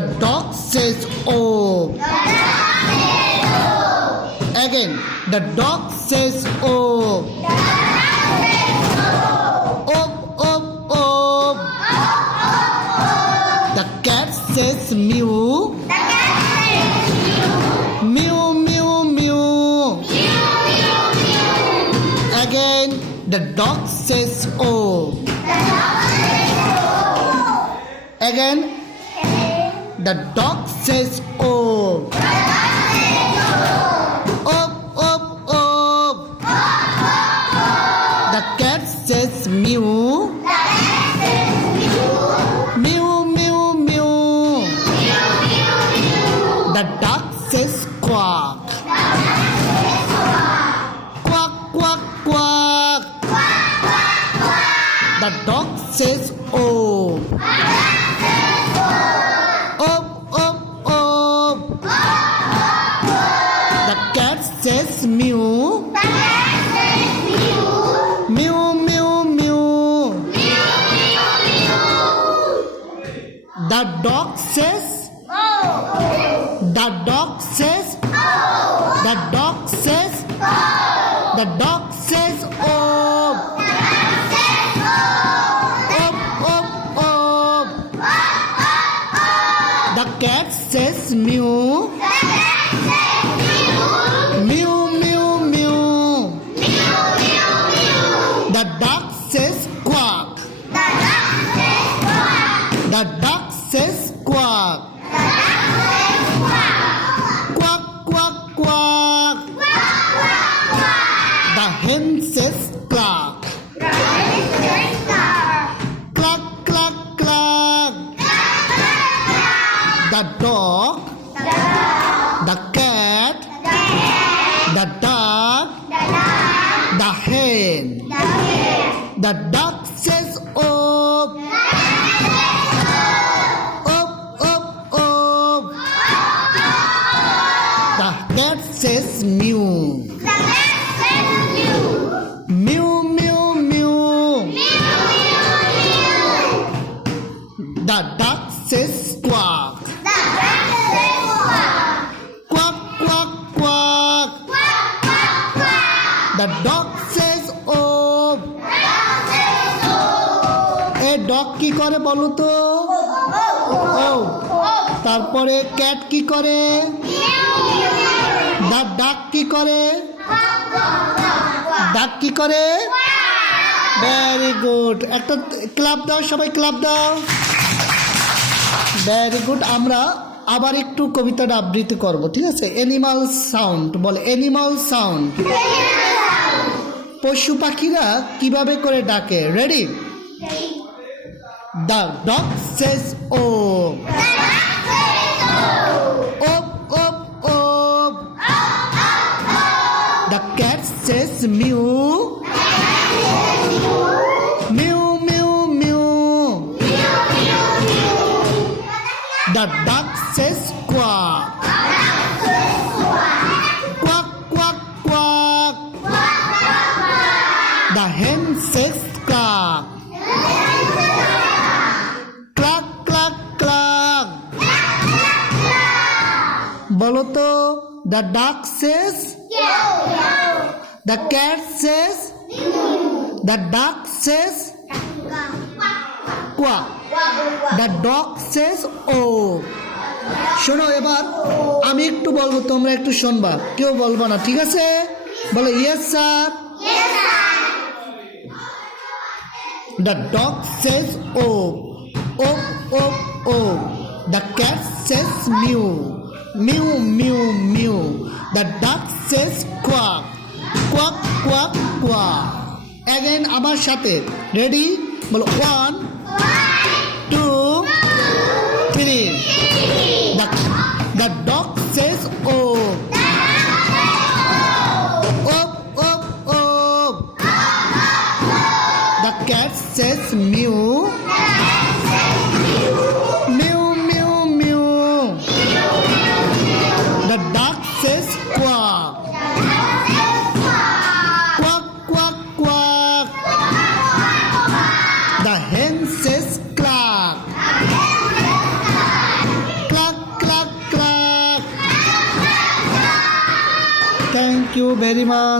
The dog says oh. Again, the dog says oh. Oh, oh, oh. The cat says mew. Mew, mew, mew. Again, the dog says oh. Again, the dog says oh. Op, op, op. The cat says mew. Mew, mew, mew. The duck says quack. Quack, quack, quack. The dog says oh. Op, op, op. The cat says mew. Mew, mew, mew. The dog says. The dog says. The dog says. The dog says oh. Op, op, op. The cat says mew. Mew, mew, mew. The duck says quack. The duck says quack. Quack, quack, quack. The hen says cluck. Cluck, cluck, cluck. The dog, the cat, the duck, the hen. The duck says op. Op, op, op. The cat says mew. Mew, mew, mew. The duck says quack. Quack, quack, quack. The dog says oh. A dog কি করে বলো তো? ও। তারপরে cat কি করে? দা ডাক কি করে? ডাক কি করে? Very good. একটা ক্লাব দাও, সবাই ক্লাব দাও। Very good. আমরা আবার একটু কবিতাটা আবৃত্তি করব, ঠিক আছে? অ্যানিমাল সাউন্ড বলে, অ্যানিমাল সাউন্ড। পশু পাখিরা কিভাবে করে ডাকে? Ready? The dog says oh. Op, op, op. The cat says mew. Mew, mew, mew. The duck says quack. Quack, quack, quack. The hen says cluck. Cluck, cluck, cluck. বলো তো, the duck says. The cat says. The duck says. Quack. The dog says oh. শোনো, এবার আমি একটু বলবো, তোমরা একটু শুনবা, কেউ বলবো না, ঠিক আছে? বলো yes sir. The dog says oh. Oh, oh, oh. The cat says mew. Mew, mew, mew. The duck says quack. Quack, quack, quack. Again আমার সাথে, রেডি? বলো 1 2 3. The dog says oh. Op, op, op. The cat says mew. Mew, mew, mew. The duck says quack. Quack, quack, quack. The hen says cluck. Thank you very much.